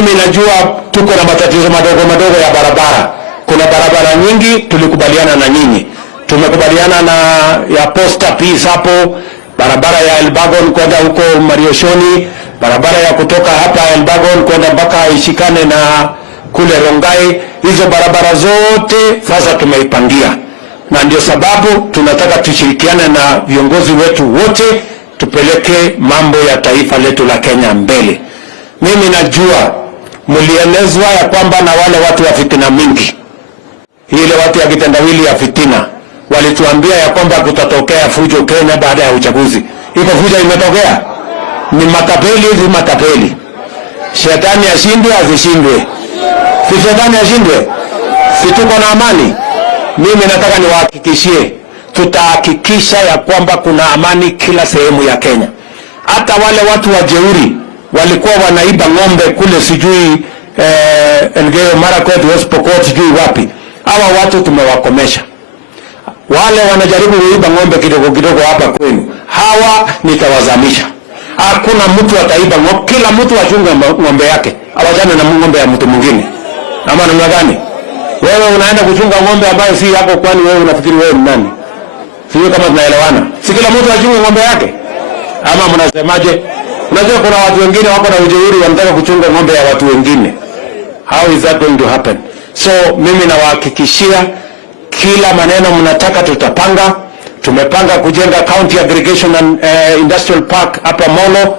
Mimi najua tuko na matatizo madogo ya barabara. Kuna barabara nyingi tulikubaliana na nyinyi. Tumekubaliana na ya Posta Peace hapo, barabara ya Elbagon kwenda huko Marioshoni, barabara ya kutoka hapa Elbagon kwenda mpaka ishikane na kule Rongai. Hizo barabara zote sasa tumeipangia. Na ndio sababu tunataka tushirikiane na viongozi wetu wote tupeleke mambo ya taifa letu la Kenya mbele. Mimi najua mlielezwa ya kwamba na wale watu wa fitina mingi, ile watu ya kitendawili ya fitina, walituambia ya kwamba kutatokea fujo Kenya baada ya uchaguzi. Iko fujo imetokea? Ni matapeli hizi matapeli. Shetani ashindwe asishindwe? Si shetani ashindwe? Si tuko na amani? Mimi nataka niwahakikishie, tutahakikisha ya kwamba kuna amani kila sehemu ya Kenya. Hata wale watu wa jeuri walikuwa wanaiba ng'ombe kule sijui Elgeyo Marakwet, West Pokot, sijui wapi. Hawa watu tumewakomesha. Wale wanajaribu kuiba ng'ombe kidogo hapa kwenu, hawa nitawazamisha. Hakuna mtu ataiba ng'ombe, kila mtu achunge ng'ombe yake. Awachane na ng'ombe ya mtu mwingine. Ama namna gani? Wewe unaenda kuchunga ng'ombe ambayo si yako, kwani wewe unafikiri wewe ni nani? Sio kama tunaelewana. Si kila mtu achunge ng'ombe yake? Ama mnasemaje? Unajua kuna watu wengine wako na ujeuri, wanataka kuchunga ng'ombe ya watu wengine. How is that going to happen? So mimi nawahakikishia kila maneno mnataka tutapanga. Tumepanga kujenga County Aggregation and Industrial Park hapa Molo.